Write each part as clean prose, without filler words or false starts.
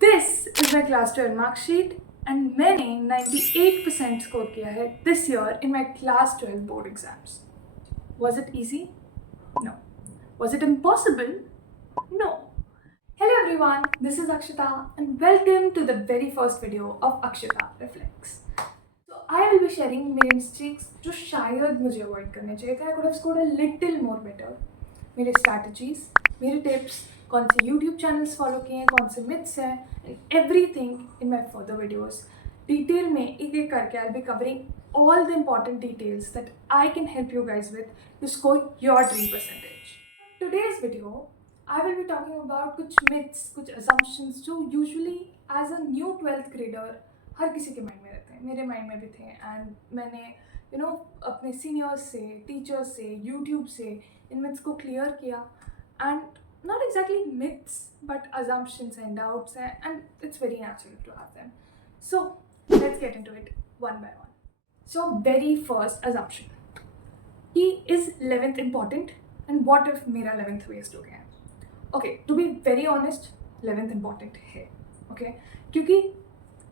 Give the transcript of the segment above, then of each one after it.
This is my class 12 mark sheet and मैंने 98% score किया है this year in my class 12 board exams. Was it easy? No. Was it impossible? No. Hello everyone, this is Akshita and welcome to the very first video of Akshita Reflects. So I will be sharing मेरे mistakes जो शायद मुझे avoid करने चाहिए थे. I could have scored a little more better. मेरे strategies, मेरे tips, कौन से YouTube channels follow किए हैं, कौन से myths हैं, and everything in my further videos. Detail में एक एक करके I'll be covering all the important details that I can help you guys with to score your dream percentage. Today's video, I will be talking about कुछ myths, कुछ assumptions जो usually as a new 12th grader हर किसी के mind में रहते हैं, मेरे mind में भी थे. एंड मैंने अपने सीनियर्स से, टीचर्स से, यूट्यूब से इन myths को क्लियर किया. And not exactly myths but assumptions and doubts, and it's very natural to have them. So let's get into it one by one. So very first assumption, is 11th important and what if मेरा 11th waste हो गया. Okay, to be very honest, 11th important है. Okay, क्योंकि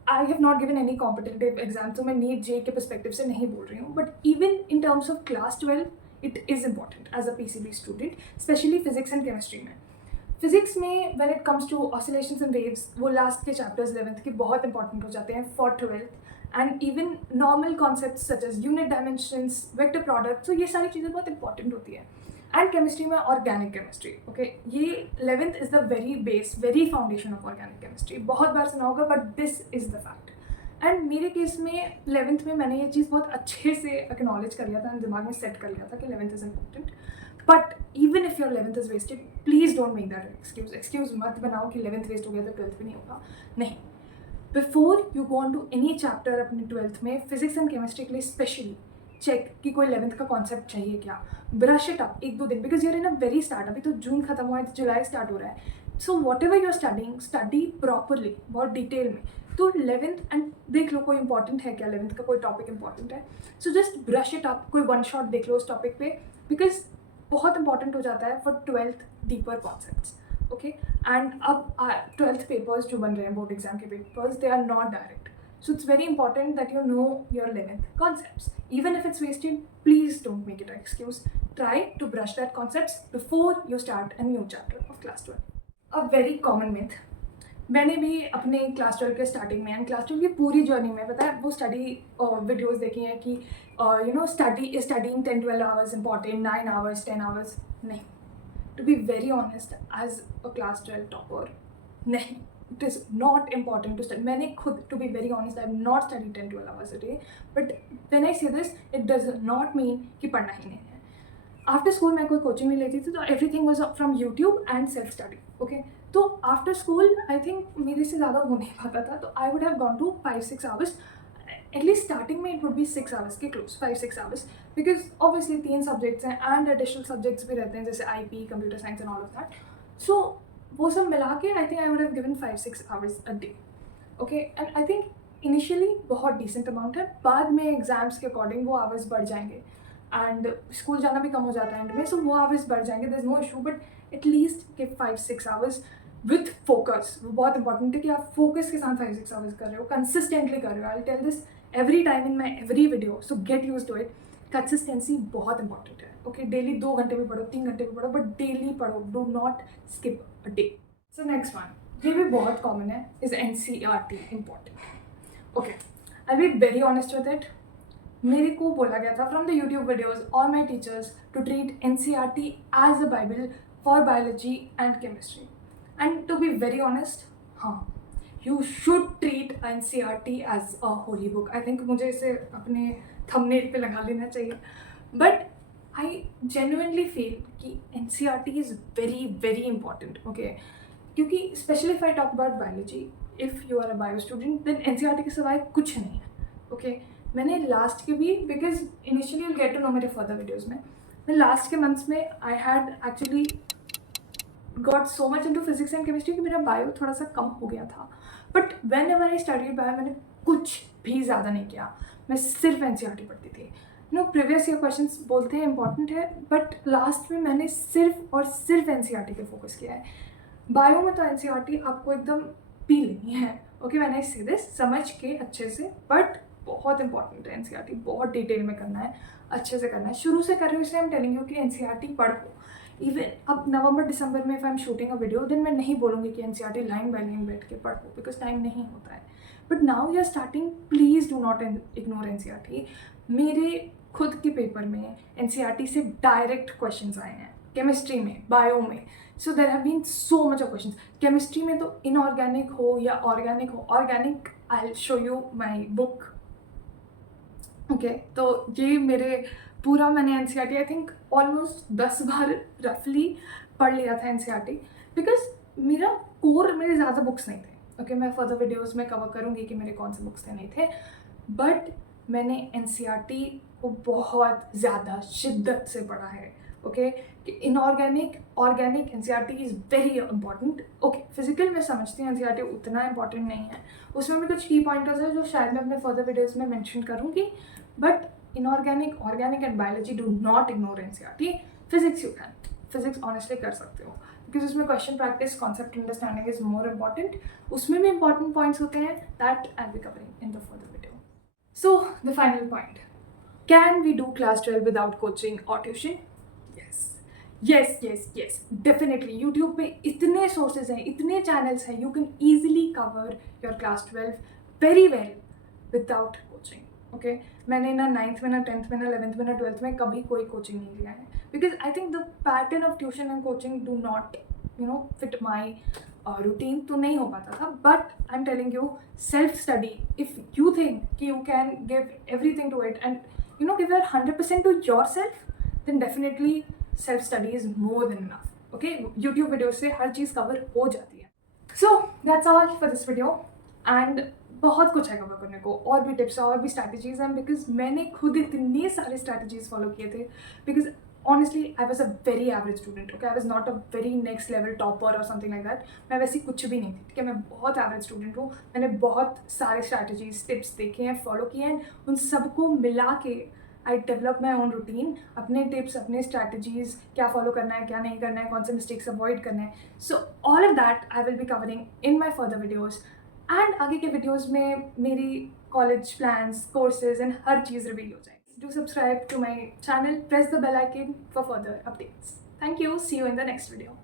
I have not given any competitive exam, तो मैं NEET जे के perspective से नहीं बोल रही हूँ, but even in terms of class 12 it is important as a PCB student, especially physics and chemistry में. फिजिक्स में when it comes to oscillations and waves, वो लास्ट के चैप्टर्स 11th के बहुत इंपॉर्टेंट हो जाते हैं for 12th. And even normal concepts such as unit dimensions, vector product, तो ये सारी चीज़ें बहुत इंपॉर्टेंट होती है. एंड केमिस्ट्री में ऑर्गेनिक केमिस्ट्री, ओके, ये 11th is the very base, very foundation of organic chemistry. बहुत बार सुना होगा but this is the fact. And मेरे केस में 11th में मैंने ये चीज़ बहुत अच्छे से एक्नॉलेज कर लिया था, दिमाग में सेट कर लिया था कि 11th is important. But even if your 11th is wasted, please don't make that excuse मत बनाओ कि 11th वेस्ट हो गया तो 12th भी नहीं होगा. नहीं, before you go on to any chapter अपने 12th में, फिजिक्स एंड केमिस्ट्री के लिए स्पेशली चेक कि कोई 11th का कॉन्सेप्ट चाहिए क्या. ब्रश इट अप 1-2 दिन, because you're in a very start. अभी तो जून खत्म हुआ है, जुलाई स्टार्ट हो रहा है. So whatever you are studying, study properly, बहुत डिटेल में. तो 11th एंड देख लो कोई इंपॉर्टेंट है क्या, 11th का कोई टॉपिक इंपॉर्टेंट है, so just brush it up, कोई वन शॉट देख लो उस टॉपिक पे, बिकॉज बहुत इंपॉर्टेंट हो जाता है for 12th deeper concepts. Okay, and अब 12th पेपर्स जो बन रहे हैं, बोर्ड एग्जाम के papers, they are not direct. So it's very important that you know your 11th concepts. Even if it's wasted, please don't make it an excuse. Try to brush that concepts before you start a new chapter of class 12. A very common myth. मैंने भी अपने class 12 के starting में and class 12 की पूरी journey में, पता है, वो स्टडी वीडियोस देखी हैं कि studying 10-12 hours important, 9 hours, 10 hours. नहीं, to be very honest, as a class 12 topper, नहीं, it is not important to study. मैंने खुद, to be very honest, I have not studied 10-12 hours a day, but when I say this, it does not mean कि पढ़ना ही नहीं है. After school मैं कोई coaching नहीं लेती थी, तो everything was from YouTube and self study. Okay, तो आफ्टर स्कूल आई थिंक मेरे से ज़्यादा हो नहीं पाता था, तो I would have gone to 5-6 hours. At least starting में इट वुड बी 6 आवर्स के close, 5-6 hours, because obviously 3 subjects हैं एंड एडिशनल सब्जेक्ट्स भी रहते हैं जैसे IP, computer science and all of that. So वो सब मिला के I think I would have given 5-6 hours a day. Okay, and I think initially बहुत डिसेंट अमाउंट है. बाद में एग्जाम्स के अकॉर्डिंग वो आवर्स बढ़ जाएंगे एंड स्कूल जाना भी कम हो जाता है एंड में, सो वो आवर्स बढ़ जाएंगे, there is no issue. But at least give 5-6 hours with focus. वो बहुत इंपॉर्टेंट है कि आप फोकस के साथ 5-6 आवर्स कर रहे हो, कंसिस्टेंटली कर रहे हो. I tell this every time in my every video, so get used to it. Consistency बहुत इंपॉर्टेंट है. ओके, डेली 2 घंटे भी पढ़ो, 3 घंटे भी पढ़ो, बट डेली पढ़ो, do not skip a day. So next one, ये भी बहुत कॉमन है, is NCERT important. Okay, I be very honest with it. मेरे को बोला गया था फ्रॉम द यूट्यूब वीडियोज और my teachers to treat NCERT as a bible for biology and chemistry. And to be very honest, हाँ, you should treat NCERT as a holy book. I think मुझे इसे अपने thumbnail पे लगा लेना चाहिए. But I genuinely feel कि NCERT is very very important. Okay, क्योंकि specially if I talk about biology, if you are a bio student, then NCERT के सिवाय कुछ नहीं है. ओके, मैंने लास्ट के भी, because initially will get to know मेरे फर्दर वीडियोज़ में, मैं लास्ट के मंथ्स में I had actually got so much into physics and chemistry कि मेरा बायो थोड़ा सा कम हो गया था. But whenever I studied bio, मैंने कुछ भी ज़्यादा नहीं किया, मैं सिर्फ NCERT पढ़ती थी. प्रीवियस ईयर क्वेश्चंस बोलते हैं इंपॉर्टेंट है, बट लास्ट में मैंने सिर्फ और सिर्फ NCERT पे फोकस किया है. बायो में तो NCERT आपको एकदम भी नहीं है। ओके, व्हेन आई से दिस, समझ के अच्छे से, बट बहुत इंपॉर्टेंट है एनसीईआरटी, बहुत डिटेल में करना है, अच्छे से करना है। शुरू से कर रही हूँ इसलिए आई एम टेलिंग यू कि एनसीईआरटी पढ़ो। इवन अब नवंबर दिसंबर में if I am shooting a video, then मैं नहीं बोलूँगी कि एनसीईआरटी लाइन बाय लाइन बैठ के पढ़ो, बिकॉज टाइम नहीं होता है। But now you are starting, please do not ignore NCERT. मेरे खुद के पेपर में एनसीईआरटी से डायरेक्ट क्वेश्चंस आए हैं, केमिस्ट्री में, बायो में। So there have been so much of questions. Chemistry में तो इनऑर्गेनिक हो या ऑर्गेनिक हो, organic I will show you my book. Okay, तो ये मेरे पूरा मैंने एनसीईआरटी आई थिंक ऑलमोस्ट 10 बार रफली पढ़ लिया था एनसीईआरटी, बिकॉज मेरा कोर, मेरे ज़्यादा बुक्स नहीं थे। ओके, मैं फर्दर वीडियोस में कवर करूँगी कि मेरे कौन से बुक्स थे नहीं थे, बट मैंने एनसीईआरटी को बहुत ज़्यादा शिद्दत से पढ़ा है। ओके, कि inorganic, organic, NCERT is very important. Okay, physical में समझती हूँ एनसीईआरटी उतना इंपॉर्टेंट नहीं है, उसमें भी कुछ की पॉइंटर्स है जो शायद मैं अपने फर्दर वीडियोज़ में मैंशन करूँगी, but inorganic, organic and biology, do not ignore NCERT. Physics you can, physics honestly कर सकते हो, बिकॉज उसमें question practice, concept understanding is more important. उसमें भी इंपॉर्टेंट पॉइंट्स होते हैं, that I will be covering in the further video. So, the final point. Can we do class 12 without coaching or tuition? Yes. Yes, yes, yes. Definitely. YouTube पे इतने sources हैं, इतने channels हैं, you can easily cover your class 12 very well without coaching. Okay? मैंने ना 9th में, ना 10th में, ना 11th में, ना 12th में कभी कोई coaching नहीं लिया है, because I think the pattern of tuition and coaching do not, fit my routine, तो नहीं हो पाता था। But I am telling you, self study, if you think कि you can give everything to it and give your 100% to your self, then definitely self study is more than enough. Okay, YouTube video से हर चीज़ कवर हो जाती है। So that's all for this video, and बहुत कुछ है कवर करने को, और भी टिप्स और भी स्ट्रैटेजीज हैं, बिकॉज मैंने खुद इतने सारे स्ट्रैटेजीज फॉलो किए थे, because honestly I was a very average student. Okay, I was not a very next level topper or something like that. मैं वैसी कुछ भी नहीं थी, ठीक है, मैं बहुत एवरेज स्टूडेंट हूँ। मैंने बहुत सारे स्ट्रैटेजीज, टिप्स देखे हैं, फॉलो किए हैं, उन सबको मिला के I develop my own routine, अपने टिप्स, अपने स्ट्रैटेजीज, क्या फॉलो करना है, क्या नहीं करना है, कौन से मिस्टेक्स अवॉइड करने हैं। So all of that I will be covering in my further videos, and आगे के वीडियोज़ में मेरी college plans, courses and her cheese reveal हो जाएगी। Do subscribe to my channel, press the bell icon for further updates. Thank you. See you in the next video.